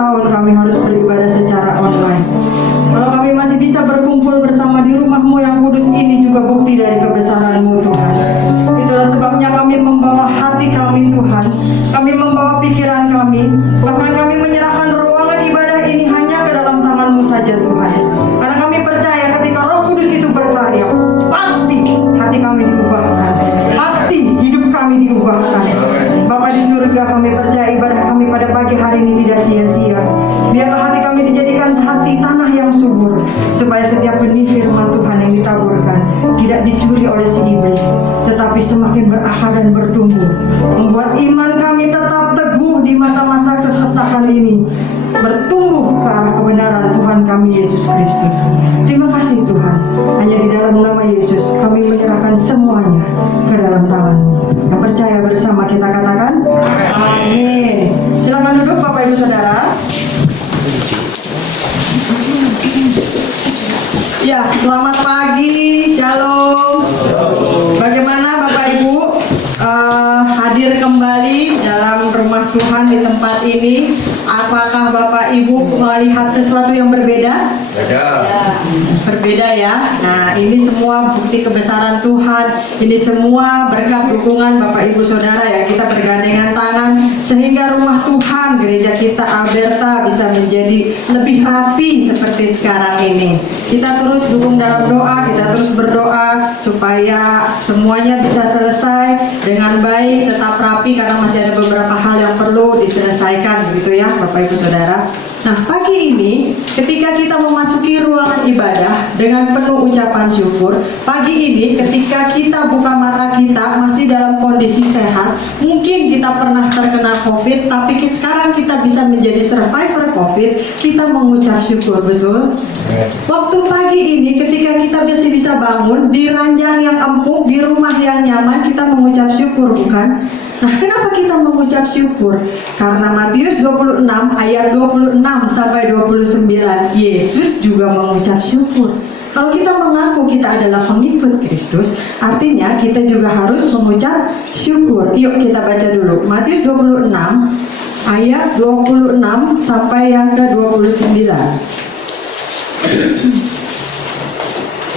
tahun kami harus beribadah secara online. Kalau kami masih bisa berkumpul bersama di rumah-Mu yang kudus ini juga bukti dari kebesaran-Mu Tuhan. Itulah sebabnya kami membawa hati kami Tuhan, kami membawa pikiran kami, bahkan kami menyerahkan ruangan ibadah ini hanya ke dalam tangan-Mu saja Tuhan. Karena kami percaya ketika Roh Kudus itu berkarya, pasti hati kami diubahkan, pasti hidup kami diubahkan. Bapa di surga, kami percaya ibadah kami pada pagi hari ini tidak sia-sia. Biarlah hati kami dijadikan hati tanah yang subur, supaya setiap benih firman Tuhan yang ditaburkan tidak dicuri oleh si iblis, tetapi semakin berakar dan bertumbuh, membuat iman kami tetap teguh di masa-masa sesesakan ini, bertumbuh ke arah kebenaran Tuhan kami Yesus Kristus. Terima kasih Tuhan, hanya di dalam nama Yesus kami menyerahkan semuanya ke dalam tangan-Mu. Yang percaya bersama kita katakan amin. Silakan duduk Bapak Ibu Saudara. Ya, selamat pagi, shalom. Bagaimana Bapak Ibu hadir kembali dalam rumah Tuhan di tempat ini? Apakah Bapak Ibu melihat sesuatu yang berbeda? Berbeda ya. Nah, ini semua bukti kebesaran Tuhan. Ini semua berkat dukungan Bapak Ibu Saudara ya. Kita bergandengan tangan sehingga rumah Tuhan gereja kita Alberta bisa menjadi lebih rapi seperti sekarang ini. Kita terus dukung dalam doa, kita terus berdoa supaya semuanya bisa selesai dengan baik, tetap rapi karena masih ada beberapa hal yang perlu diselesaikan begitu ya Bapak Ibu Saudara. Nah, pagi ini ketika kita memasuki ruangan ibadah dengan penuh ucapan syukur, pagi ini ketika kita buka mata kita masih dalam kondisi sehat, mungkin kita pernah terkena COVID, tapi sekarang kita bisa menjadi survivor COVID, kita mengucap syukur, betul? Waktu pagi ini ketika kita masih bisa bangun di ranjang yang empuk, di rumah yang nyaman, kita mengucap syukur, bukan? Nah, kenapa kita mengucap syukur? Karena Matius 26 ayat 26 sampai 29, Yesus juga mengucap syukur. Kalau kita mengaku kita adalah pengikut Kristus, artinya kita juga harus mengucap syukur. Yuk kita baca dulu Matius 26 ayat 26 sampai yang ke 29.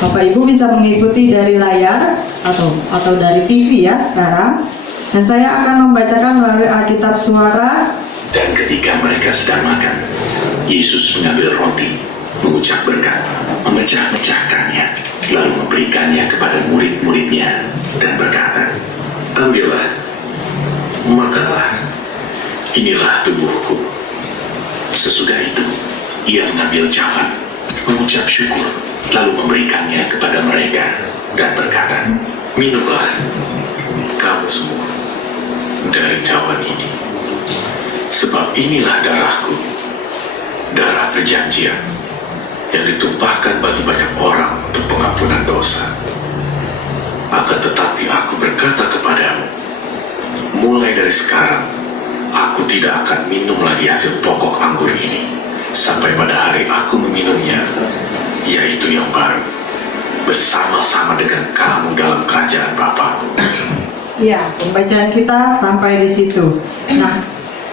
Bapak Ibu bisa mengikuti dari layar atau dari TV ya sekarang. Dan saya akan membacakan melalui Alkitab Suara. Dan ketika mereka sedang makan, Yesus mengambil roti, mengucap berkat, memecah-mecahkannya, lalu memberikannya kepada murid-muridnya, dan berkata, "Ambillah, makanlah, inilah tubuhku." Sesudah itu, ia mengambil cawan, mengucap syukur, lalu memberikannya kepada mereka, dan berkata, "Minumlah, kamu semua, dari cawan ini, sebab inilah darahku, darah perjanjian yang ditumpahkan bagi banyak orang untuk pengampunan dosa. Akan tetapi aku berkata kepadamu, mulai dari sekarang aku tidak akan minum lagi hasil pokok anggur ini sampai pada hari aku meminumnya, yaitu yang baru, bersama-sama dengan kamu dalam kerajaan Bapakku." Ya, pembacaan kita sampai di situ. Nah,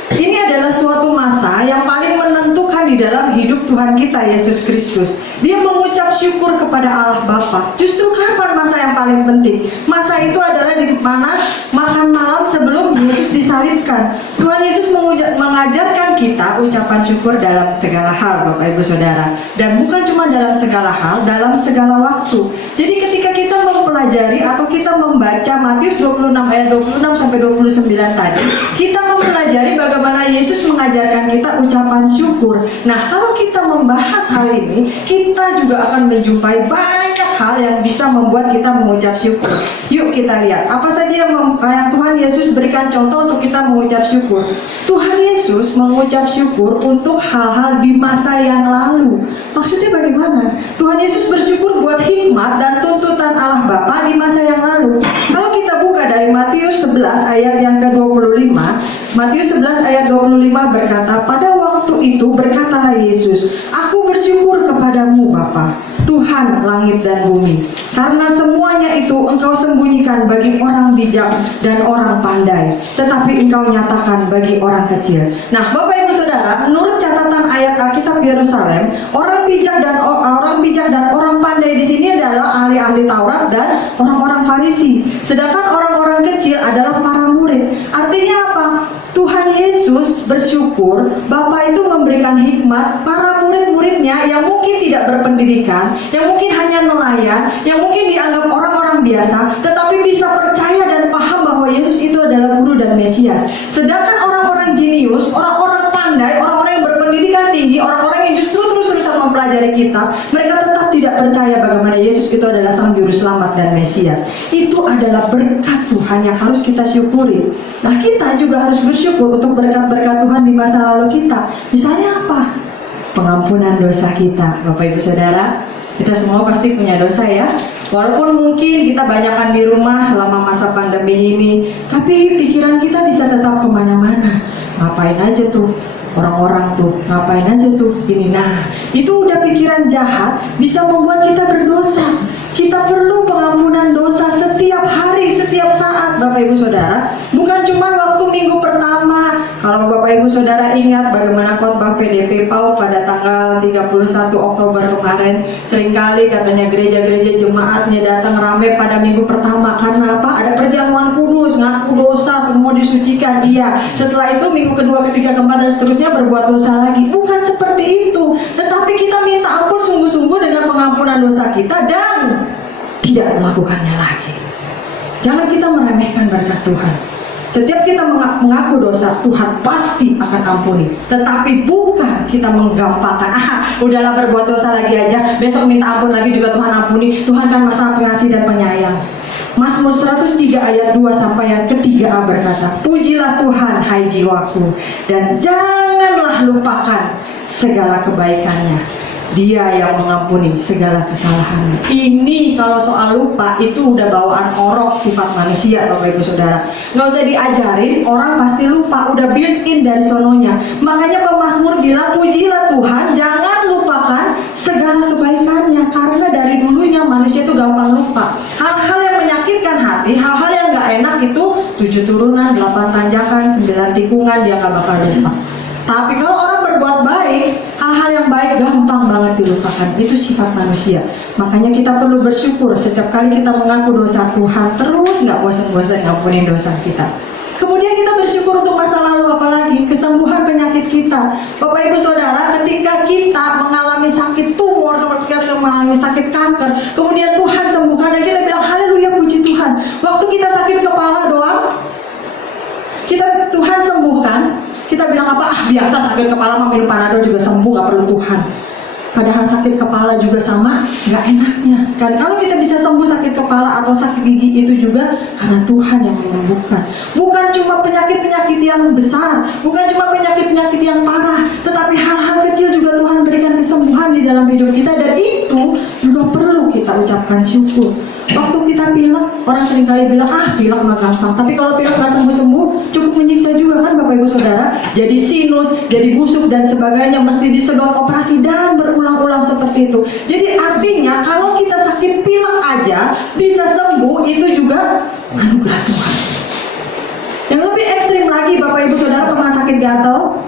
ini adalah suatu masa yang paling menentukan di dalam hidup Tuhan kita Yesus Kristus. Dia mengucap syukur kepada Allah Bapa. Justru kapan masa yang paling penting? Masa itu adalah di mana makan malam sebelum Yesus disalibkan. Tuhan Yesus mengajarkan kita ucapan syukur dalam segala hal, Bapak Ibu Saudara. Dan bukan cuma dalam segala hal, dalam segala waktu. Jadi ketika kita mempelajari atau kita membaca Matius 26 ayat 26 sampai 29 tadi, kita mempelajari bagaimana Yesus mengajarkan kita ucapan syukur. Nah, kalau kita membahas hal ini, kita juga akan menjumpai banyak hal yang bisa membuat kita mengucap syukur. Yuk kita lihat, apa saja yang Tuhan Yesus berikan contoh untuk kita mengucap syukur. Tuhan Yesus mengucap syukur untuk hal-hal di masa yang lalu. Maksudnya bagaimana? Tuhan Yesus bersyukur buat hikmat dan tuntutan Allah Bapa di masa yang lalu. Kalau kita buka dari Matius 11 ayat yang ke-25, Matius 11 ayat 25 berkata, "Pada waktu itu berkatalah Yesus, aku bersyukur kepadamu Bapa, Tuhan langit dan bumi, karena semuanya itu engkau sembunyikan bagi orang bijak dan orang pandai, tetapi engkau nyatakan bagi orang kecil." Nah, Bapak Ibu Saudara, menurut catatan kota Yerusalem, orang bijak dan orang pandai di sini adalah ahli-ahli Taurat dan orang-orang Farisi. Sedangkan orang-orang kecil adalah para murid. Artinya apa? Tuhan Yesus bersyukur Bapa itu memberikan hikmat para murid-muridnya yang mungkin tidak berpendidikan, yang mungkin hanya nelayan, yang mungkin dianggap orang-orang biasa, tetapi bisa percaya dan paham bahwa Yesus itu adalah guru dan Mesias. Sedangkan orang-orang jenius, orang-orang pandai, orang-orang yang berpendidikan tinggi, orang-orang yang justru terus-terusan mempelajari kitab, mereka tetap tidak percaya bagaimana Yesus itu adalah Sang Juru Selamat dan Mesias. Itu adalah berkat Tuhan yang harus kita syukuri. Nah, kita juga harus bersyukur untuk berkat-berkat Tuhan di masa lalu kita. Misalnya apa? Pengampunan dosa kita. Bapak Ibu Saudara, kita semua pasti punya dosa ya. Walaupun mungkin kita banyakkan di rumah selama masa pandemi ini, tapi pikiran kita bisa tetap kemana-mana. Ngapain aja tuh orang-orang tuh, ngapain aja tuh gini. Nah, itu udah pikiran jahat, bisa membuat kita berdosa. Kita perlu pengampunan dosa setiap hari, setiap saat, Bapak Ibu Saudara. Bukan cuma waktu minggu pertama. Kalau Bapak Ibu Saudara ingat bagaimana khotbah PDP PAU pada tanggal 31 Oktober kemarin, seringkali katanya gereja-gereja jemaatnya datang ramai pada minggu pertama. Karena apa? Ada perjamuan kudus, ngaku dosa, semua disucikan. Iya, setelah itu minggu kedua, ketiga, keempat, dan seterusnya berbuat dosa lagi. Bukan seperti itu. Tetapi kita minta ampun sungguh-sungguh dengan pengampunan dosa kita dan tidak melakukannya lagi. Jangan kita meremehkan berkat Tuhan. Setiap kita mengaku dosa, Tuhan pasti akan ampuni. Tetapi bukan kita menggampangkan, udahlah berbuat dosa lagi aja, besok minta ampun lagi juga Tuhan ampuni. Tuhan kan Maha Pengasih dan Penyayang. Mazmur 103 ayat 2 sampai yang ketiga berkata, pujilah Tuhan hai jiwaku, dan janganlah lupakan segala kebaikannya. Dia yang mengampuni segala kesalahanmu. Ini kalau soal lupa itu udah bawaan orok sifat manusia, Bapak Ibu Saudara. Nggak usah diajarin, orang pasti lupa, udah built in dari sononya. Makanya pemazmur bilang, pujilah Tuhan, jangan lupakan segala kebaikannya. Karena dari dulunya manusia itu gampang lupa. Hal-hal yang menyakitkan hati, hal-hal yang nggak enak itu 7 turunan, 8 tanjakan, 9 tikungan, dia nggak bakal lupa. Tapi kalau orang berbuat baik, hal-hal yang baik gampang banget dilupakan. Itu sifat manusia. Makanya kita perlu bersyukur setiap kali kita mengaku dosa, Tuhan terus nggak bosan-bosan ngampunin dosa kita. Kemudian kita bersyukur untuk masa lalu, apalagi kesembuhan penyakit kita. Bapak Ibu Saudara, ketika kita mengalami sakit tumor, ketika kita mengalami sakit kanker, kemudian Tuhan sembuhkan, dan kita bilang haleluya, puji Tuhan. Waktu kita sakit kepala doang, Tuhan sembuhkan. Kita bilang apa? Biasa sakit kepala minum Panadol juga sembuh, gak perlu Tuhan. Padahal sakit kepala juga sama, gak enaknya. Dan kalau kita bisa sembuh sakit kepala atau sakit gigi itu juga karena Tuhan yang menyembuhkan. Bukan cuma penyakit-penyakit yang besar, bukan cuma penyakit-penyakit yang parah, tetapi hal-hal kecil juga Tuhan berikan kesembuhan di dalam hidup kita. Dan itu juga perlu kita ucapkan syukur. Waktu kita pilek, orang seringkali bilang, pilek mah gampang. Tapi kalau pilek gak sembuh-sembuh, cukup menyiksa juga kan Bapak Ibu Saudara. Jadi sinus, jadi busuk dan sebagainya, mesti disedot operasi dan berulang-ulang seperti itu. Jadi artinya kalau kita sakit pilek aja bisa sembuh, itu juga anugerah Tuhan. Yang lebih ekstrim lagi, Bapak Ibu Saudara pernah sakit gatal,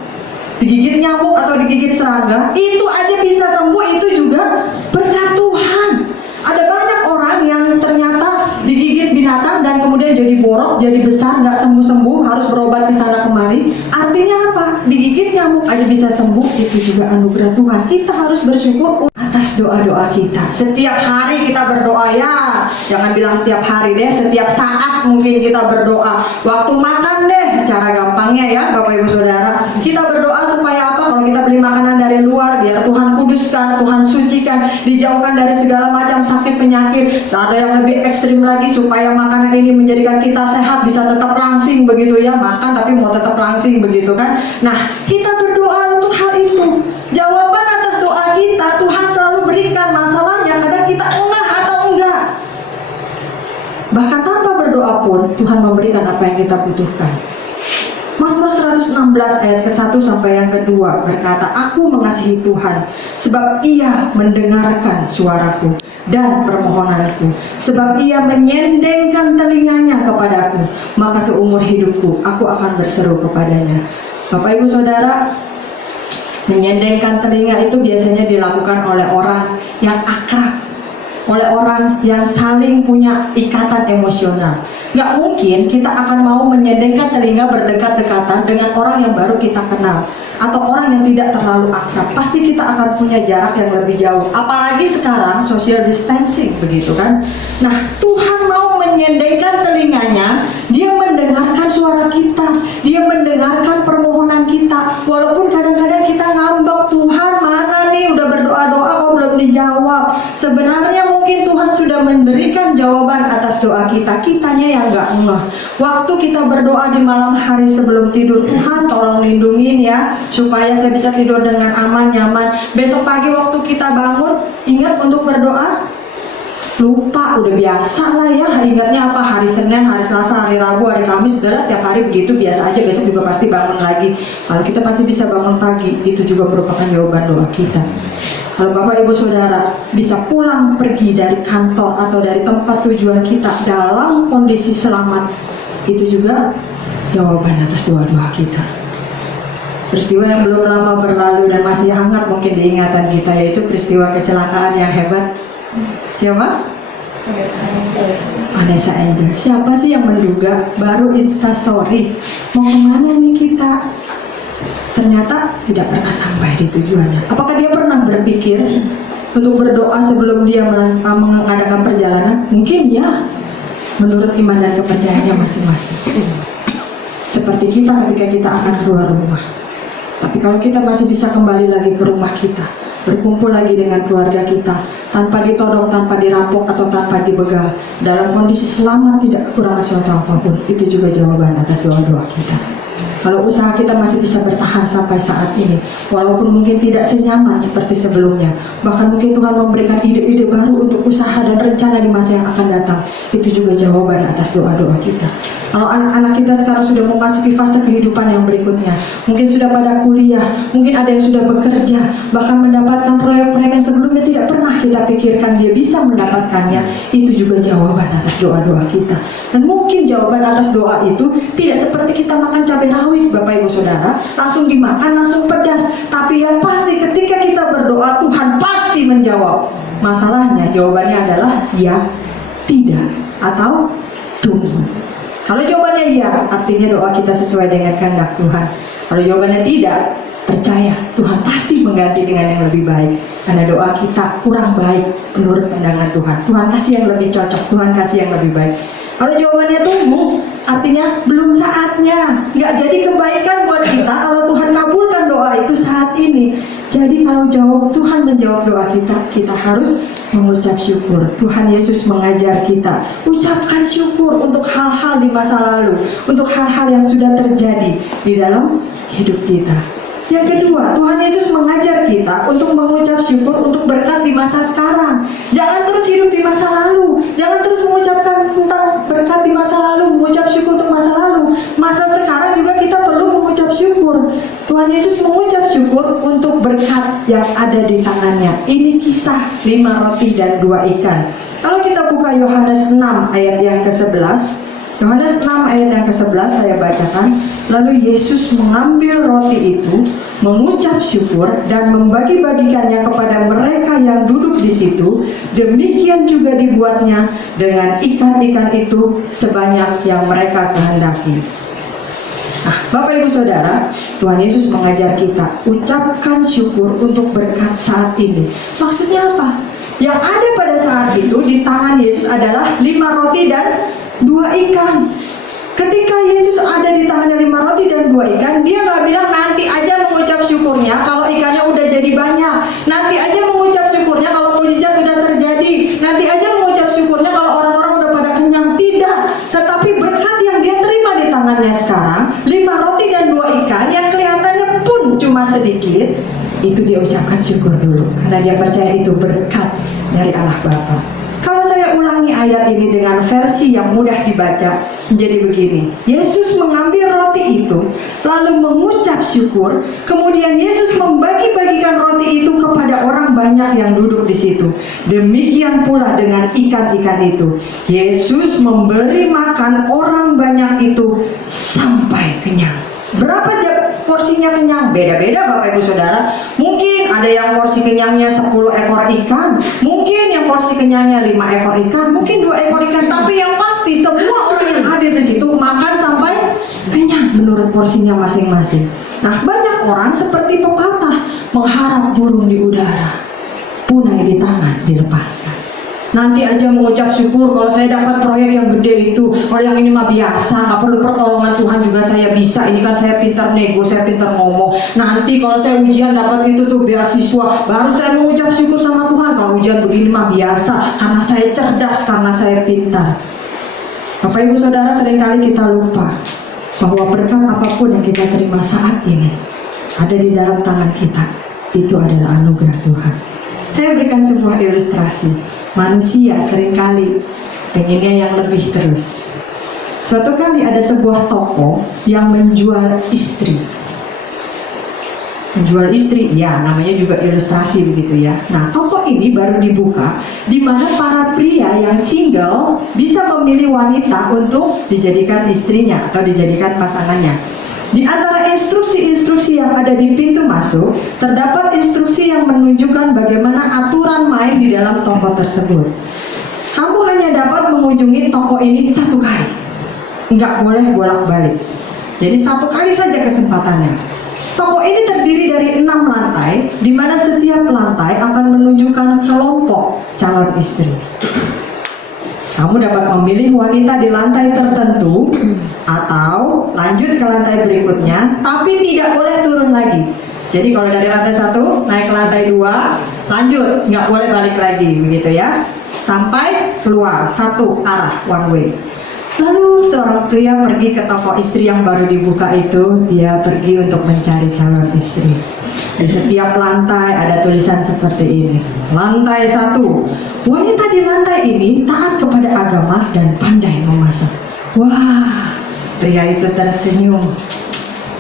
digigit nyamuk atau digigit serangga, itu aja bisa sembuh, itu juga berkat Tuhan. Ada banyak orang yang ternyata digigit binatang dan kemudian jadi borok, jadi besar, nggak sembuh-sembuh, harus berobat ke sana kemari. Artinya apa? Digigit nyamuk aja bisa sembuh, itu juga anugerah Tuhan. Kita harus bersyukur atas doa-doa kita. Setiap hari kita berdoa ya, jangan bilang setiap hari deh, setiap saat mungkin kita berdoa. Waktu makan deh, cara gampangnya ya Bapak Ibu Saudara. Kita berdoa supaya apa? Kalau kita beli makanan dari luar, biar Tuhan kuduskan, Tuhan sucikan, dijauhkan dari segala macam sakit penyakit. Ada yang lebih ekstrim lagi, supaya makanan ini menjadikan kita sehat, bisa tetap langsing begitu ya, makan tapi mau tetap langsing begitu kan. Nah, kita berdoa untuk hal itu. Jawaban atas doa kita Tuhan selalu berikan. Masalahnya kadang kita engah atau enggak. Bahkan tanpa berdoa pun Tuhan memberikan apa yang kita butuhkan. Mazmur 116 ayat ke-1 sampai yang kedua berkata, aku mengasihi Tuhan sebab Ia mendengarkan suaraku dan permohonanku, sebab Ia menyendengkan telinganya kepadaku, maka seumur hidupku aku akan berseru kepadanya. Bapak Ibu Saudara, Menyendengkan telinga itu biasanya dilakukan oleh orang yang akrab, oleh orang yang saling punya ikatan emosional. Gak mungkin kita akan mau menyendengkan telinga berdekat-dekatan dengan orang yang baru kita kenal atau orang yang tidak terlalu akrab. Pasti kita akan punya jarak yang lebih jauh. Apalagi sekarang social distancing, begitu kan? Nah, Tuhan mau menyendengkan telinganya. Dia mendengarkan suara kita, dia mendengarkan permohonan kita. Walaupun kadang-kadang kita ngambek, Tuhan mana nih, udah berdoa-doa kok belum dijawab. Sebenarnya mungkin Tuhan sudah memberikan jawaban atas doa kita, kitanya yang gak ngeh. Waktu kita berdoa di malam hari sebelum tidur, Tuhan tolong lindungin ya, supaya saya bisa tidur dengan aman, nyaman. Besok pagi waktu kita bangun, ingat untuk berdoa. Lupa, udah biasa lah ya, ingatnya apa, hari Senin, hari Selasa, hari Rabu, hari Kamis, udahlah setiap hari begitu, biasa aja, besok juga pasti bangun lagi. Kalau kita pasti bisa bangun pagi, itu juga merupakan jawaban doa kita. Kalau Bapak Ibu Saudara bisa pulang pergi dari kantor atau dari tempat tujuan kita dalam kondisi selamat, itu juga jawaban atas doa-doa kita. Peristiwa yang belum lama berlalu dan masih hangat mungkin diingatan kita, yaitu peristiwa kecelakaan yang hebat. Siapa? Vanessa Angel. Siapa sih yang menduga baru Instastory mau kemana nih kita? Ternyata tidak pernah sampai di tujuannya. Apakah dia pernah berpikir untuk berdoa sebelum dia mengadakan perjalanan? Mungkin ya, menurut iman dan kepercayaannya masing-masing. Seperti kita ketika kita akan keluar rumah. Tapi kalau kita masih bisa kembali lagi ke rumah kita, berkumpul lagi dengan keluarga kita, tanpa ditodong, tanpa dirampok, atau tanpa dibegal, dalam kondisi selamat, tidak kekurangan suatu apapun, itu juga jawaban atas doa-doa kita. Kalau usaha kita masih bisa bertahan sampai saat ini, walaupun mungkin tidak senyaman seperti sebelumnya, bahkan mungkin Tuhan memberikan ide-ide baru untuk usaha dan rencana di masa yang akan datang, itu juga jawaban atas doa-doa kita. Kalau anak-anak kita sekarang sudah memasuki fase kehidupan yang berikutnya, mungkin sudah pada kuliah, mungkin ada yang sudah bekerja, bahkan mendapatkan proyek-proyek yang sebelumnya tidak pernah kita pikirkan dia bisa mendapatkannya, itu juga jawaban atas doa-doa kita. Dan mungkin jawaban atas doa itu tidak seperti kita makan cabai rawit, Bapak Ibu Saudara, langsung dimakan, langsung pedas. Tapi yang pasti ketika kita berdoa, Tuhan pasti menjawab. Masalahnya jawabannya adalah ya, tidak, atau tunggu. Kalau jawabannya ya, artinya doa kita sesuai dengan kehendak Tuhan. Kalau jawabannya tidak, percaya Tuhan pasti mengganti dengan yang lebih baik. Karena doa kita kurang baik menurut pandangan Tuhan. Tuhan kasih yang lebih cocok, Tuhan kasih yang lebih baik. Kalau jawabannya tunggu, artinya belum saatnya. Nggak jadi kebaikan buat kita kalau Tuhan kabulkan doa itu saat ini. Jadi kalau Tuhan menjawab doa kita, kita harus mengucap syukur. Tuhan Yesus mengajar kita, ucapkan syukur untuk hal-hal di masa lalu, untuk hal-hal yang sudah terjadi di dalam hidup kita. Yang kedua, Tuhan Yesus mengajar kita untuk mengucap syukur untuk berkat di masa sekarang. Jangan terus hidup di masa lalu, jangan terus mengucapkan tentang berkat di masa lalu, mengucap syukur untuk masa lalu. Masa sekarang juga kita perlu mengucap syukur. Tuhan Yesus mengucap syukur untuk berkat yang ada di tangannya. Ini kisah 5 roti dan 2 ikan. Kalau kita buka Yohanes 6 ayat yang ke-11, Yohanes 6 ayat yang ke-11 saya bacakan. Lalu Yesus mengambil roti itu, mengucap syukur dan membagi-bagikannya kepada mereka yang duduk di situ. Demikian juga dibuatnya dengan ikan-ikan itu sebanyak yang mereka kehendaki. Nah, Bapak Ibu Saudara, Tuhan Yesus mengajar kita ucapkan syukur untuk berkat saat ini. Maksudnya apa? Yang ada pada saat itu di tangan Yesus adalah 5 roti dan 2 ikan. Ketika Yesus ada di tangannya 5 roti dan 2 ikan, dia gak bilang nanti aja mengucap syukurnya kalau ikannya udah jadi banyak, nanti aja mengucap syukurnya kalau mujizat udah terjadi, nanti aja mengucap syukurnya kalau orang-orang udah pada kenyang. Tidak, tetapi berkat yang dia terima di tangannya sekarang, 5 roti dan 2 ikan yang kelihatannya pun cuma sedikit, itu dia ucapkan syukur dulu, karena dia percaya itu berkat dari Allah Bapa. Kalau saya ulangi ayat ini dengan versi yang mudah dibaca, menjadi begini. Yesus mengambil roti itu, lalu mengucap syukur, kemudian Yesus membagi-bagikan roti itu kepada orang banyak yang duduk di situ. Demikian pula dengan ikan-ikan itu. Yesus memberi makan orang banyak itu sampai kenyang. Berapa porsinya kenyang. Beda-beda Bapak Ibu Saudara. Mungkin ada yang porsi kenyangnya 10 ekor ikan, mungkin yang porsi kenyangnya 5 ekor ikan, mungkin 2 ekor ikan. Tapi yang pasti semua orang yang hadir di situ makan sampai kenyang menurut porsinya masing-masing. Nah, banyak orang seperti pepatah, mengharap burung di udara, punai di tangan dilepaskan. Nanti aja mengucap syukur kalau saya dapat proyek yang gede itu. Kalau yang ini mah biasa, nggak perlu pertolongan Tuhan juga saya bisa. Ini kan saya pintar nego, saya pintar ngomong. Nanti kalau saya ujian dapat itu tuh beasiswa, baru saya mengucap syukur sama Tuhan. Kalau ujian begini mah biasa, karena saya cerdas, karena saya pintar. Bapak Ibu Saudara, seringkali kita lupa bahwa berkat apapun yang kita terima saat ini ada di dalam tangan kita. Itu adalah anugerah Tuhan. Saya berikan sebuah ilustrasi. Manusia seringkali pengennya yang lebih terus. Suatu kali ada sebuah toko yang menjual istri. Menjual istri, ya namanya juga ilustrasi begitu ya. Nah, toko ini baru dibuka, di mana para pria yang single bisa memilih wanita untuk dijadikan istrinya atau dijadikan pasangannya. Di antara instruksi-instruksi yang ada di pintu masuk, terdapat instruksi yang menunjukkan bagaimana aturan main di dalam toko tersebut. Kamu hanya dapat mengunjungi toko ini 1 kali, nggak boleh bolak-balik. Jadi 1 kali saja kesempatannya. Toko ini terdiri dari 6 lantai, di mana setiap lantai akan menunjukkan kelompok calon istri. Kamu dapat memilih wanita di lantai tertentu atau lanjut ke lantai berikutnya, tapi tidak boleh turun lagi. Jadi kalau dari lantai 1 naik ke lantai 2, lanjut, nggak boleh balik lagi, begitu ya, sampai keluar 1 arah, one way. Lalu seorang pria pergi ke toko istri yang baru dibuka itu. Dia pergi untuk mencari calon istri. Di setiap lantai ada tulisan seperti ini. Lantai 1, wanita di lantai ini taat kepada agama dan pandai memasak. Wah, pria itu tersenyum.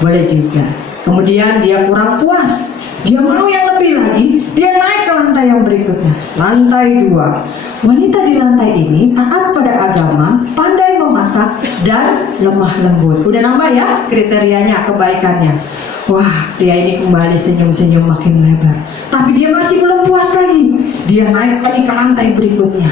Boleh juga. Kemudian dia kurang puas, dia mau yang lebih lagi. Dia naik ke lantai yang berikutnya. Lantai 2, wanita di lantai ini taat pada agama, pandai memasak, dan lemah lembut. Udah nambah ya kriterianya, kebaikannya. Wah, pria ini kembali senyum-senyum makin lebar. Tapi dia masih belum puas lagi. Dia naik lagi ke lantai berikutnya.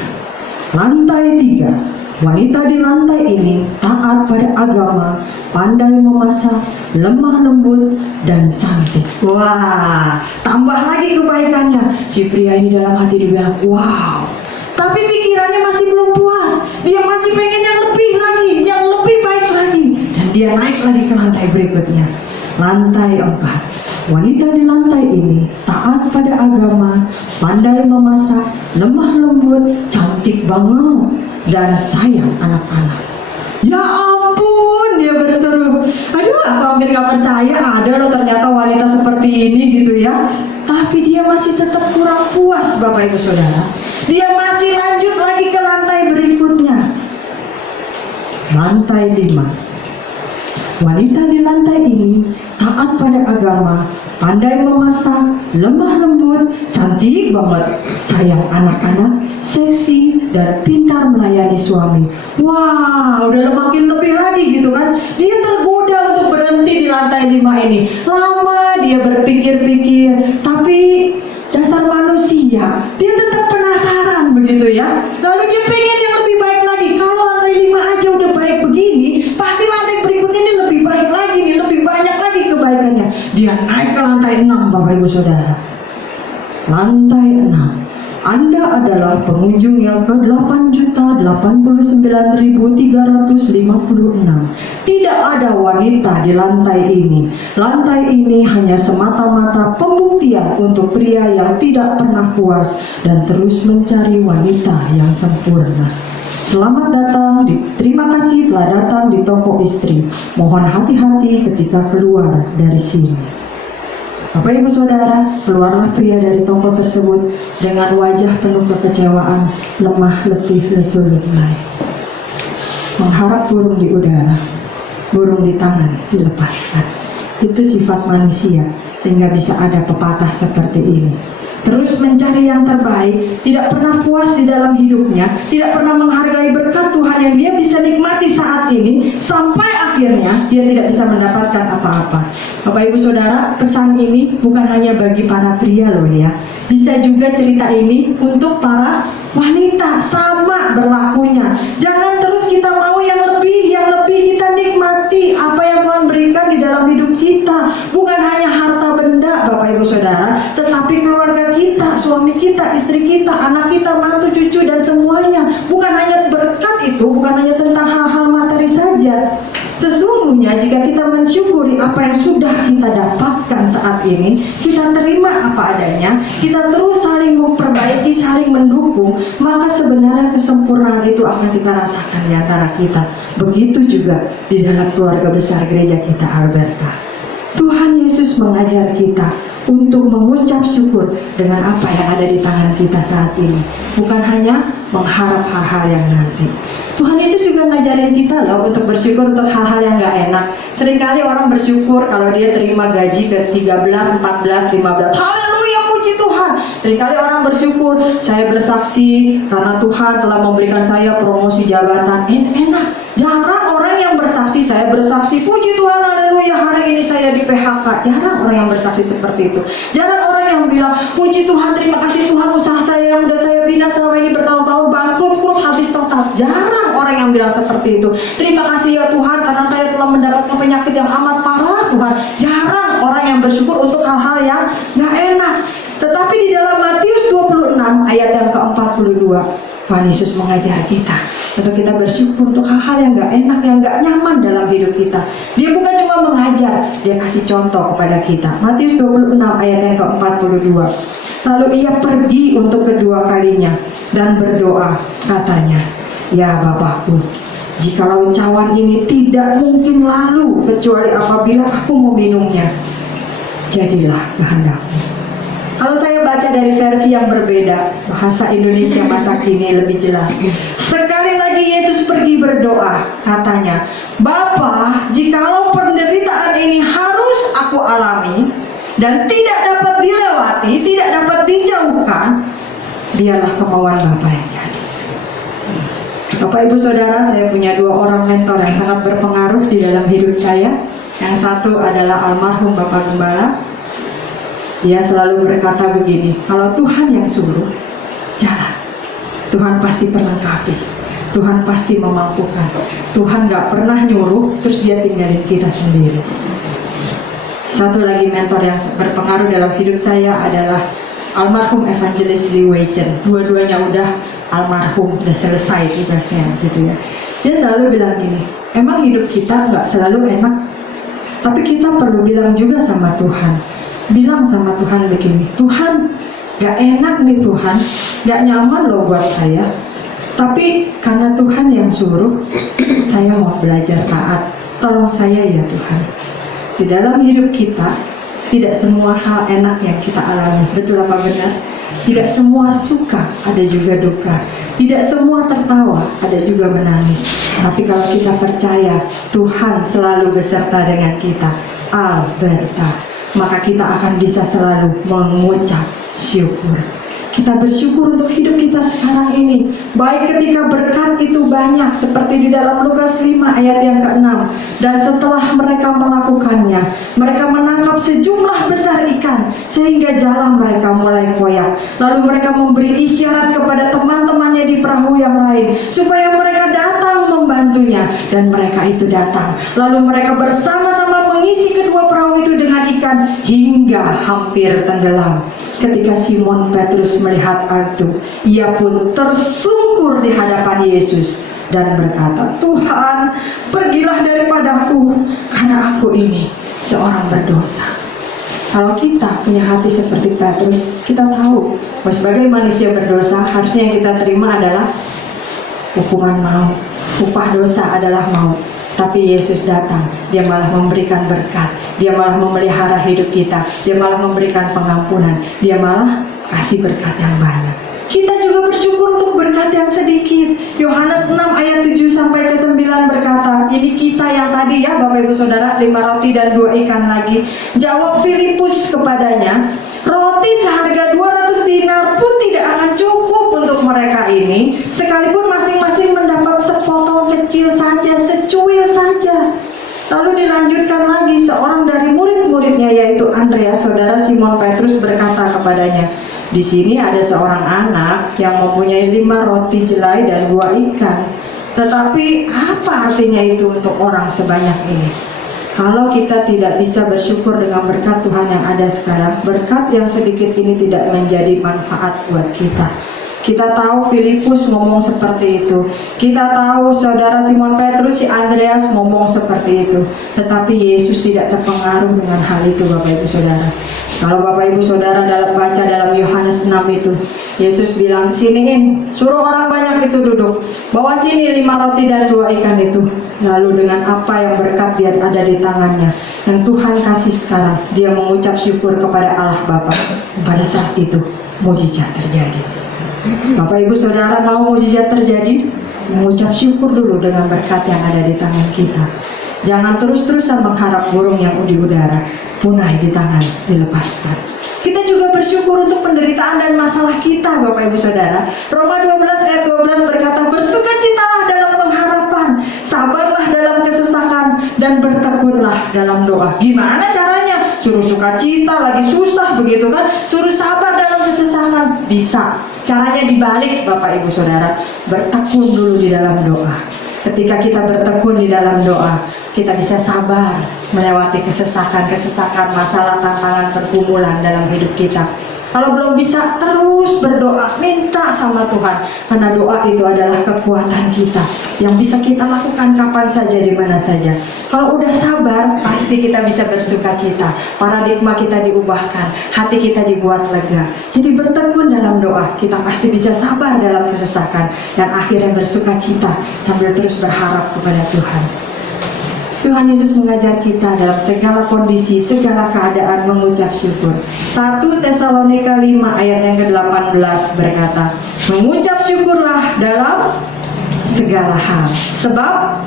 Lantai 3, wanita di lantai ini taat pada agama, pandai memasak, lemah lembut, dan cantik. Wah, tambah lagi kebaikannya. Si pria ini dalam hati dibilang, wow. Tapi pikirannya masih belum puas. Dia masih pengen yang lebih lagi, yang lebih baik lagi. Dan dia naik lagi ke lantai berikutnya. Lantai 4, wanita di lantai ini taat pada agama, pandai memasak, lemah lembut, cantik banget, dan sayang anak-anak. Ya ampun, dia berseru. Aduh, aku hampir gak percaya ada loh ternyata wanita seperti ini gitu ya. Tapi dia masih tetap kurang puas Bapak Ibu Saudara. Dia masih lanjut lagi ke lantai berikutnya. Lantai 5, wanita di lantai ini taat pada agama, pandai memasak, lemah lembut, cantik banget, sayang anak-anak, seksi, dan pintar melayani suami. Wah, udah makin lebih lagi gitu kan. Dia tergoda untuk berhenti di lantai 5 ini. Lama dia berpikir-pikir, tapi dasar manusia, dia tetap penasaran begitu ya. Lalu dia pengen yang lebih baik lagi. Kalau lantai 5 aja udah baik begini, pasti lantai berikutnya ini lebih baik lagi nih, lebih banyak lagi kebaikannya. Dia naik ke lantai 6 Bapak Ibu Saudara. Lantai 6, Anda adalah pengunjung yang ke-8.089.356. Tidak ada wanita di lantai ini. Lantai ini hanya semata-mata pembuktian untuk pria yang tidak pernah puas dan terus mencari wanita yang sempurna. Selamat datang, terima kasih telah datang di toko istri. Mohon hati-hati ketika keluar dari sini. Bapak Ibu Saudara, keluarlah pria dari toko tersebut dengan wajah penuh kekecewaan, lemah letih lesu lebay. Mengharap burung di udara, burung di tangan dilepaskan. Itu sifat manusia, sehingga bisa ada pepatah seperti ini. terus mencari yang terbaik, tidak pernah puas di dalam hidupnya, tidak pernah menghargai berkat Tuhan yang dia bisa nikmati saat ini, sampai akhirnya dia tidak bisa mendapatkan apa-apa. Bapak Ibu Saudara, pesan ini bukan hanya bagi para pria loh ya. Bisa juga cerita ini untuk para wanita, sama berlakunya. Jangan terus kita mau yang lebih kita nikmati apa yang Tuhan berikan di dalam hidup kita. Bukan hanya harta benda Bapak Ibu Saudara, tetapi keluarga kita, suami kita, istri kita, anak kita, mantu, cucu, dan semuanya. Bukan hanya berkat itu, bukan hanya tentang hal-hal materi saja. Sesungguhnya jika kita mensyukuri apa yang sudah kita dapatkan saat ini, kita terima apa adanya, kita terus saling memperbaiki, saling mendukung, maka sebenarnya kesempurnaan itu akan kita rasakan di antara kita. Begitu juga di dalam keluarga besar gereja kita Alberta. Tuhan Yesus mengajar kita untuk mengucap syukur dengan apa yang ada di tangan kita saat ini, bukan hanya mengharap hal-hal yang nanti. Tuhan Yesus juga ngajarin kita loh untuk bersyukur untuk hal-hal yang gak enak. Seringkali orang bersyukur kalau dia terima gaji ke 13, 14, 15. Haleluya, puji Tuhan. Seringkali orang bersyukur, saya bersaksi karena Tuhan telah memberikan saya promosi jabatan. Enak. Jarang orang yang bersaksi, saya bersaksi, puji Tuhan, haleluya, hari ini saya di PHK. Jarang orang yang bersaksi seperti itu. Jarang orang yang bilang, puji Tuhan, terima kasih Tuhan, usaha saya yang udah saya bina selama ini bertahun-tahun bangkrut, habis total. Jarang orang yang bilang seperti itu. Terima kasih ya Tuhan karena saya telah mendapatkan penyakit yang amat parah Tuhan. Jarang orang yang bersyukur untuk hal-hal yang gak enak. Tetapi di dalam Matius 26 ayat yang ke-42, Tuhan Yesus mengajar kita untuk kita bersyukur untuk hal-hal yang gak enak, yang gak nyaman dalam hidup kita. Dia bukan cuma mengajar, dia kasih contoh kepada kita. Matius 26 ayat yang ke-42. Lalu ia pergi untuk kedua kalinya dan berdoa, katanya, ya Bapakku, jikalau cawan ini tidak mungkin lalu kecuali apabila aku meminumnya, jadilah kehendakmu. Kalau saya baca dari versi yang berbeda, bahasa Indonesia masa kini lebih jelas. Sekali lagi Yesus pergi berdoa, katanya, Bapa, jikalau penderitaan ini harus aku alami dan tidak dapat dilewati, tidak dapat dijauhkan, biarlah kemauan Bapa yang jadi. Bapak Ibu Saudara, saya punya dua orang mentor yang sangat berpengaruh di dalam hidup saya. Yang satu adalah almarhum Bapak Gembala. Dia selalu berkata begini, kalau Tuhan yang suruh, jalan. Tuhan pasti perlengkapi, Tuhan pasti memampukan. Tuhan gak pernah nyuruh terus dia tinggalin kita sendiri. Satu lagi mentor yang berpengaruh dalam hidup saya adalah almarhum Evangelist Lee Weichen. Dua-duanya udah almarhum, udah selesai tugasnya gitu ya. Dia selalu bilang gini, emang hidup kita gak selalu enak, tapi kita perlu bilang juga sama Tuhan. Bilang sama Tuhan begini, Tuhan gak enak nih Tuhan, gak nyaman loh buat saya, tapi karena Tuhan yang suruh, saya mau belajar taat. Tolong saya ya Tuhan. Di dalam hidup kita, tidak semua hal enak yang kita alami. Betul apa benar? Tidak semua suka, ada juga duka. Tidak semua tertawa, ada juga menangis. Tapi kalau kita percaya Tuhan selalu beserta dengan kita, Alberta, maka kita akan bisa selalu mengucap syukur. Kita bersyukur untuk hidup kita sekarang ini, baik ketika berkat itu banyak seperti di dalam Lukas 5 ayat yang ke-6. Dan setelah mereka melakukannya, mereka menangkap sejumlah besar ikan sehingga jala mereka mulai koyak. Lalu mereka memberi isyarat kepada teman-temannya di perahu yang lain supaya mereka datang membantunya, dan mereka itu datang. Lalu mereka bersama-sama mengisi kedua perahu itu dengan ikan hingga hampir tenggelam. Ketika Simon Petrus melihat hal itu, ia pun tersungkur di hadapan Yesus dan berkata, Tuhan, pergilah daripadaku, karena aku ini seorang berdosa. Kalau kita punya hati seperti Petrus, kita tahu bahwa sebagai manusia berdosa, harusnya yang kita terima adalah hukuman maut. Upah dosa adalah maut. Tapi Yesus datang, dia malah memberikan berkat, dia malah memelihara hidup kita, dia malah memberikan pengampunan, dia malah kasih berkat yang banyak. Kita juga bersyukur untuk berkat yang sedikit. Yohanes 6 ayat 7 sampai ke 9 berkata, ini kisah yang tadi ya Bapak Ibu Saudara, 5 roti dan 2 ikan lagi. Jawab Filipus kepadanya, roti seharga 200 Andreas, saudara Simon Petrus berkata kepadanya, "Di sini ada seorang anak yang mempunyai 5 roti jelai dan 2 ikan. Tetapi apa artinya itu untuk orang sebanyak ini?" Kalau kita tidak bisa bersyukur dengan berkat Tuhan yang ada sekarang, berkat yang sedikit ini tidak menjadi manfaat buat kita. Kita tahu Filipus ngomong seperti itu. Kita tahu saudara Simon Petrus, si Andreas ngomong seperti itu. Tetapi Yesus tidak terpengaruh dengan hal itu, Bapak Ibu Saudara. Kalau Bapak Ibu Saudara baca dalam Yohanes 6 itu, Yesus bilang, "Siniin, suruh orang banyak itu duduk. Bawa sini 5 roti dan 2 ikan itu." Lalu dengan apa yang berkat dia ada di tangannya, yang Tuhan kasih sekarang, dia mengucap syukur kepada Allah Bapa. Pada saat itu, mujizat terjadi. Bapak Ibu Saudara mau mujizat terjadi? Mengucap syukur dulu dengan berkat yang ada di tangan kita. Jangan terus-terusan mengharap burung yang di udara punah di tangan dilepaskan. Kita juga bersyukur untuk penderitaan dan masalah kita, Bapak Ibu Saudara. Roma 12 ayat 12 berkata, "Bersukacitalah dalam pengharapan, sabarlah dalam kesesakan, dan bertekunlah dalam doa." Gimana caranya? Suruh sukacita lagi susah begitu kan? Suruh sabar dalam kesesakan bisa. Caranya dibalik, Bapak Ibu Saudara. Bertekun dulu di dalam doa. Ketika kita bertekun di dalam doa, kita bisa sabar melewati kesesakan, masalah, tantangan, pergumulan dalam hidup kita. Kalau belum bisa, terus berdoa, minta sama Tuhan. Karena doa itu adalah kekuatan kita yang bisa kita lakukan kapan saja, di mana saja. Kalau udah sabar, pasti kita bisa bersukacita. Paradigma kita diubahkan, hati kita dibuat lega. Jadi bertekun dalam doa, kita pasti bisa sabar dalam kesesakan, dan akhirnya bersukacita sambil terus berharap kepada Tuhan. Tuhan Yesus mengajar kita dalam segala kondisi, segala keadaan mengucap syukur. 1 Tesalonika 5 ayat yang ke-18 berkata, "Mengucap syukurlah dalam segala hal, sebab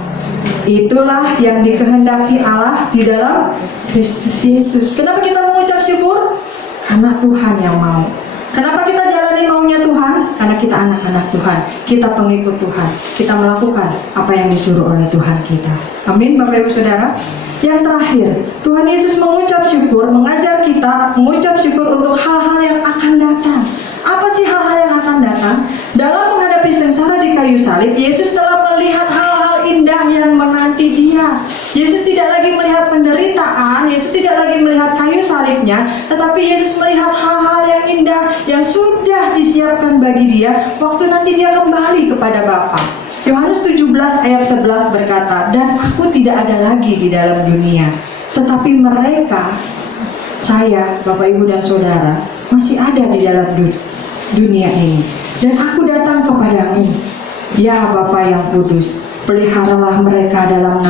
itulah yang dikehendaki Allah di dalam Kristus Yesus." Kenapa kita mengucap syukur? Karena Tuhan yang mau. Kenapa kita jalani maunya Tuhan? Karena kita anak-anak Tuhan, kita pengikut Tuhan, kita melakukan apa yang disuruh oleh Tuhan kita. Amin, Bapak Ibu Saudara. Yang terakhir, Tuhan Yesus mengucap syukur, mengajar kita mengucap syukur untuk hal-hal yang akan datang. Apa sih hal-hal yang akan datang? Dalam menghadapi sengsara di kayu salib, Yesus telah melihat hal-hal indah yang menanti dia. Yesus tidak lagi melihat penderitaan, Yesus tidak lagi melihat kayu salibnya, tetapi Yesus melihat hal-hal yang indah yang sudah disiapkan bagi dia waktu nanti dia kembali kepada Bapa. Yohanes 17 ayat 11 berkata, "Dan aku tidak ada lagi di dalam dunia, tetapi mereka," saya, Bapak Ibu dan Saudara, "masih ada di dalam dunia ini. Dan aku datang kepadamu, ya Bapa yang kudus, peliharalah mereka dalam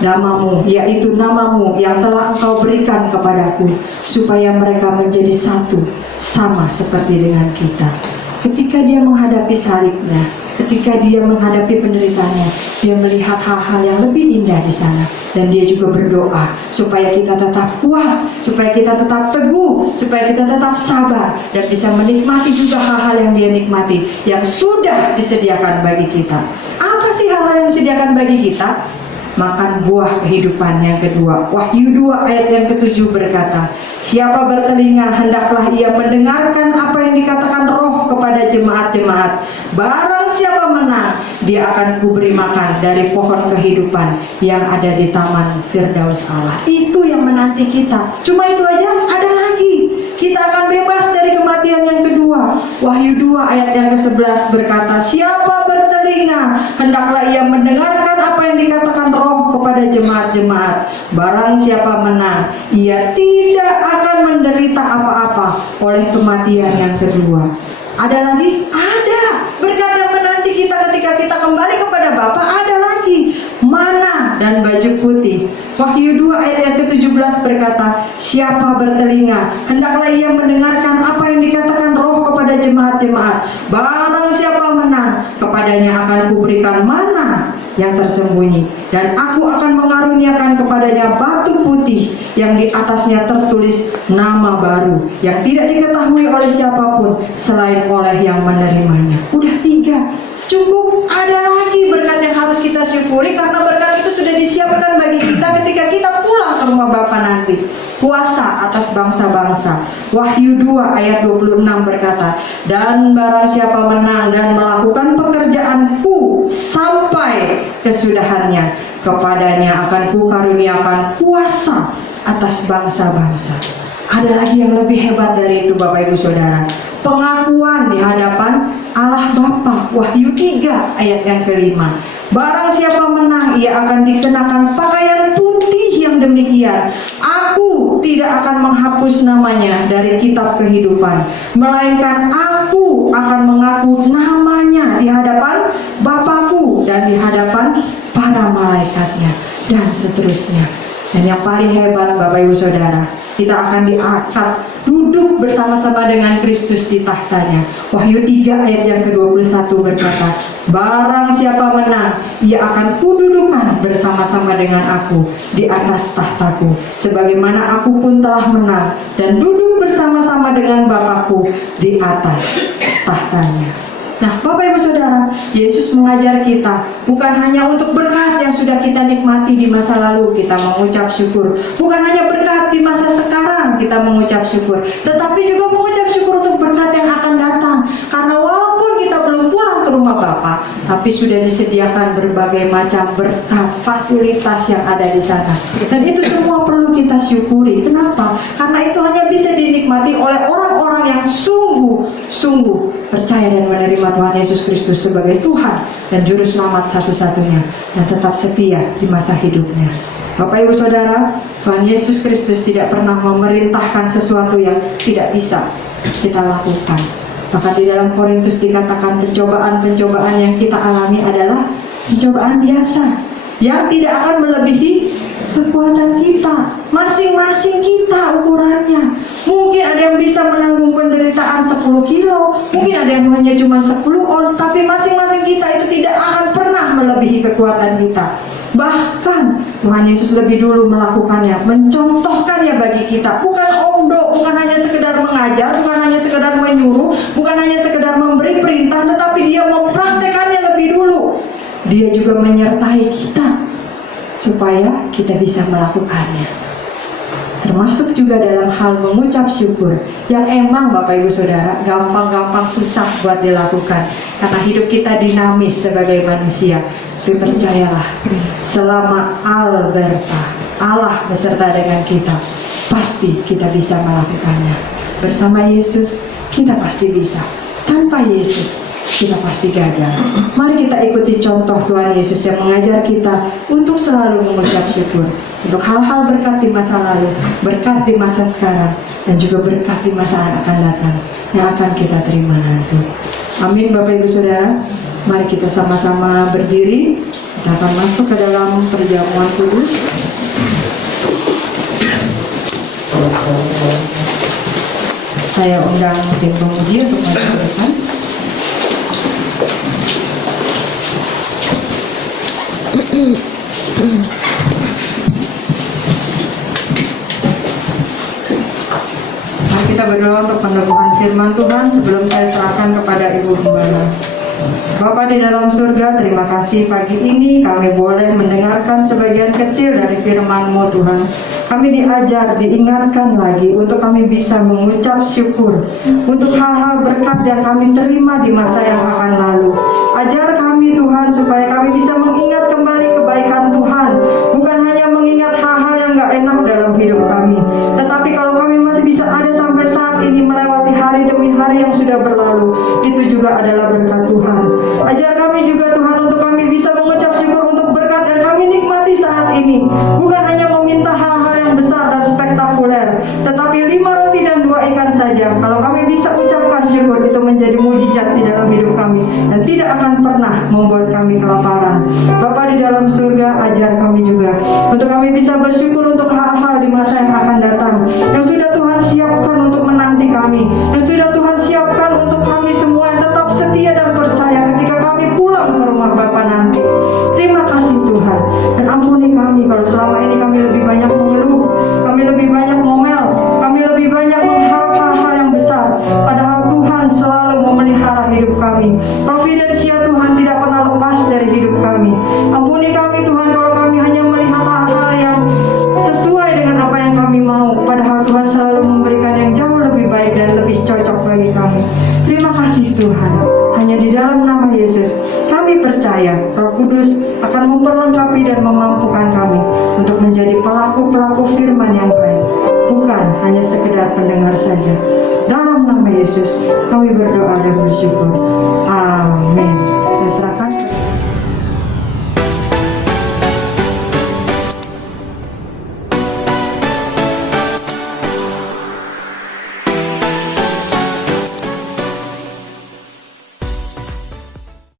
namamu, yaitu namamu yang telah Engkau berikan kepadaku, supaya mereka menjadi satu, sama seperti dengan kita." Ketika dia menghadapi salibnya, ketika dia menghadapi penderitaannya, dia melihat hal-hal yang lebih indah di sana. Dan dia juga berdoa supaya kita tetap kuat, supaya kita tetap teguh, supaya kita tetap sabar, dan bisa menikmati juga hal-hal yang dia nikmati, yang sudah disediakan bagi kita. Apa sih hal-hal yang disediakan bagi kita? Makan buah kehidupan yang kedua. Wahyu 2 ayat yang ke-7 berkata, "Siapa bertelinga, hendaklah ia mendengarkan apa yang dikatakan Roh kepada jemaat-jemaat. Barang siapa menang, dia akan kuberi makan dari pohon kehidupan yang ada di taman Firdaus Allah." Itu yang menanti kita. Cuma itu aja? Ada lagi. Kita akan bebas dari kematian yang kedua. Wahyu 2 ayat yang ke-11 berkata, "Siapa bertelinga, hendaklah ia mendengarkan apa yang dikatakan Roh kepada jemaat-jemaat. Barang siapa menang, ia tidak akan menderita apa-apa oleh kematian yang kedua." Ada lagi? Ada. Berkat yang menanti kita ketika kita kembali kepada Bapa ada lagi. Mana dan baju putih. Wahyu 2 ayat yang ke-17 berkata, "Siapa bertelinga, hendaklah ia mendengarkan apa yang dikatakan Roh kepada jemaat-jemaat. Barang siapa menang, kepadanya akan kuberikan mana yang tersembunyi, dan aku akan mengaruniakan kepadanya batu putih yang di atasnya tertulis nama baru, yang tidak diketahui oleh siapapun selain oleh yang menerimanya." Udah 3. Cukup. Ada lagi berkat yang harus kita syukuri, karena berkat itu sudah disiapkan bagi kita ketika kita pulang ke rumah Bapa nanti. kuasa atas bangsa-bangsa. Wahyu 2 ayat 26 berkata, dan barang siapa menang dan melakukan pekerjaanku sampai kesudahannya, kepadanya akan kukaruniakan kuasa atas bangsa-bangsa. Ada lagi yang lebih hebat dari itu Bapak Ibu Saudara. Pengakuan di hadapan Allah Bapa. Wahyu 3 ayat yang kelima. Barang siapa menang, ia akan dikenakan pakaian putih yang demikian. Aku tidak akan menghapus namanya dari kitab kehidupan, melainkan aku akan mengaku namanya di hadapan Bapakku dan di hadapan para malaikatnya, dan seterusnya. Dan yang paling hebat Bapak Ibu Saudara, kita akan diangkat duduk bersama-sama dengan Kristus di tahtanya. Wahyu 3 ayat yang ke-21 berkata, barang siapa menang, ia akan kududukan bersama-sama dengan aku di atas tahtaku, sebagaimana aku pun telah menang dan duduk bersama-sama dengan Bapakku di atas tahtanya. Nah, Bapak Ibu Saudara, Yesus mengajar kita bukan hanya untuk berkat yang sudah kita nikmati di masa lalu kita mengucap syukur, bukan hanya berkat di masa sekarang kita mengucap syukur, tetapi juga mengucap syukur untuk berkat yang akan datang. Karena walaupun kita belum pulang ke rumah Bapa, tapi sudah disediakan berbagai macam berkat, fasilitas yang ada di sana. Dan itu semua perlu kita syukuri. Kenapa? Karena itu hanya bisa dinikmati oleh orang-orang yang sungguh-sungguh percaya dan menerima Tuhan Yesus Kristus sebagai Tuhan dan Juru Selamat satu-satunya, dan tetap setia di masa hidupnya. Bapak Ibu Saudara, Tuhan Yesus Kristus tidak pernah memerintahkan sesuatu yang tidak bisa kita lakukan. Bahkan di dalam Korintus dikatakan pencobaan-pencobaan yang kita alami adalah pencobaan biasa yang tidak akan melebihi kekuatan kita. Masing-masing kita ukurannya. Mungkin ada yang bisa menanggung penderitaan 10 kilo, mungkin ada yang hanya cuma 10 ons, tapi masing-masing kita itu tidak akan pernah melebihi kekuatan kita. Bahkan Tuhan Yesus lebih dulu melakukannya, mencontohkannya bagi kita. Bukan omdo, bukan hanya sekedar mengajar, bukan hanya sekedar menyuruh, bukan hanya sekedar memberi perintah, tetapi dia mempraktekannya lebih dulu. Dia juga menyertai kita supaya kita bisa melakukannya. Termasuk juga dalam hal mengucap syukur, yang emang Bapak Ibu Saudara gampang-gampang susah buat dilakukan, karena hidup kita dinamis sebagai manusia. Tapi percayalah, selama Allah beserta dengan kita, pasti kita bisa melakukannya. Bersama Yesus kita pasti bisa. Tanpa Yesus kita pasti gagal. Mari kita ikuti contoh Tuhan Yesus yang mengajar kita untuk selalu mengucap syukur untuk hal-hal berkat di masa lalu, berkat di masa sekarang, dan juga berkat di masa yang akan datang yang akan kita terima nanti. Amin Bapak Ibu Saudara. Mari kita sama-sama berdiri. Kita akan masuk ke dalam perjamuan kudus. Saya undang tim pemuji untuk maju ke depan. Mari kita berdoa untuk pendoakan firman Tuhan sebelum saya serahkan kepada Ibu Gembala. Bapa di dalam surga, terima kasih pagi ini kami boleh mendengarkan sebagian kecil dari firman-Mu Tuhan. Kami diajar, diingatkan lagi untuk kami bisa mengucap syukur untuk hal-hal berkat yang kami terima di masa yang akan lalu. Ajar kami Tuhan supaya kami bisa mengingat kembali kebaikan Tuhan, bukan hanya mengingat hal-hal yang gak enak dalam hidup kami, tetapi kalau kami masih bisa ada sampai saat ini melewati hari demi hari yang sudah berlalu, itu juga adalah berkat Tuhan. Ajar kami juga Tuhan untuk kami bisa mengucap syukur untuk berkat yang kami nikmati saat ini, bukan hanya meminta hal-hal yang besar dan spektakuler, tetapi 5 roti dan 2 ikan saja. Kalau kami bisa ucapkan syukur, itu menjadi mujizat di dalam hidup kami dan tidak akan pernah membuat kami kelaparan. Bapa di dalam surga, ajar kami juga untuk kami bisa bersyukur untuk hal-hal di masa yang akan datang, yang sudah Tuhan siapkan untuk menanti kami, yang sudah Tuhan siapkan untuk kami semua yang tetap setia dan percaya ketika kami pulang ke rumah Bapa nanti. Terima kasih Tuhan, dan ampuni kami kalau selama ini kami lebih banyak mengeluh, kami lebih banyak ngomel, kami lebih banyak mengharap hal-hal yang besar, padahal Tuhan selalu memelihara hidup kami. Providensia Tuhan tidak pernah lepas dari hidup kami. Ampuni kami Tuhan kalau kami hanya melihat hal-hal yang sesuai dengan apa yang kami mau, hanya sekedar pendengar saja. Dalam nama Yesus kami berdoa dan bersyukur.